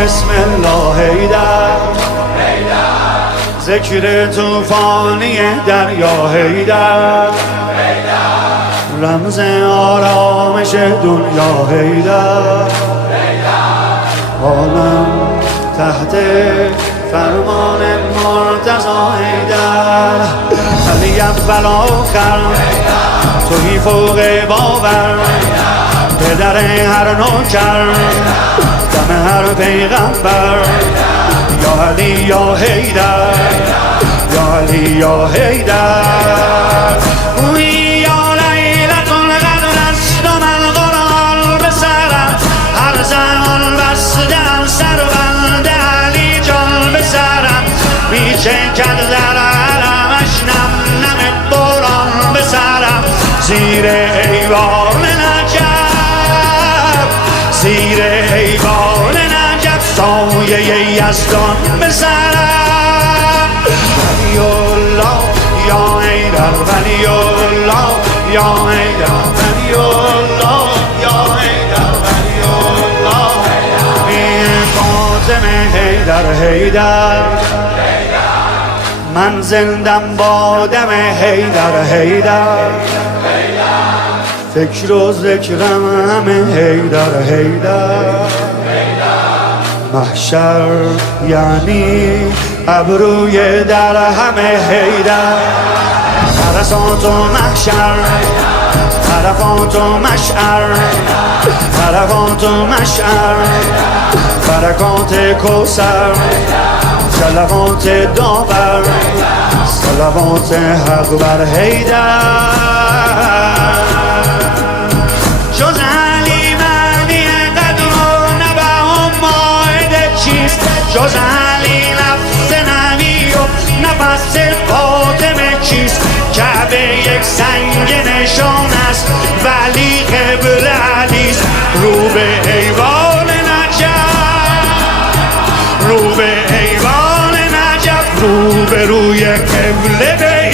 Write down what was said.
بسم الله حیدر، ذکر طوفانی دریا حیدر، رمز آرامش دنیا حیدر، عالم تحت فرمان مرتضی حیدر، علی اول آخر توی فوق باور، پدر هر نوکر دم هر پیغمبر، یا علی یا حیدر، یا علی یا حیدر. اوی یا لیلة القدر است و من قرآن به سرم، هر زمان بستم سر بند علی جان به سرم، میچکد در علمش نم نم باران به سرم، زیر ایوان نجف، زیر ایوان نجف سایه یزدان به سرم، ولی الله یا حیدر، ولی الله یا حیدر، ولی الله یا حیدر، ولی الله این فاطمه حیدر حیدر، من زندم با دم حیدر حیدر، فکر و ذکرم همه حیدر حیدر، محشر یعنی ابروی در همه حیدر، عرصات و محشر، عرفات و مشعر، عرفات و مشعر، برکات کوثر، صلوات داور، صلوات حق بر حیدر. جز علی معنی قدر و نبه و ماهده چیست، جز علی لفظ نبی و نفس فاطمه چیست، کعبه یک سنگ نشان است ولی قبل علیست، رو به ایوان نجف، رو به ایوان نجف، رو به روی قبله به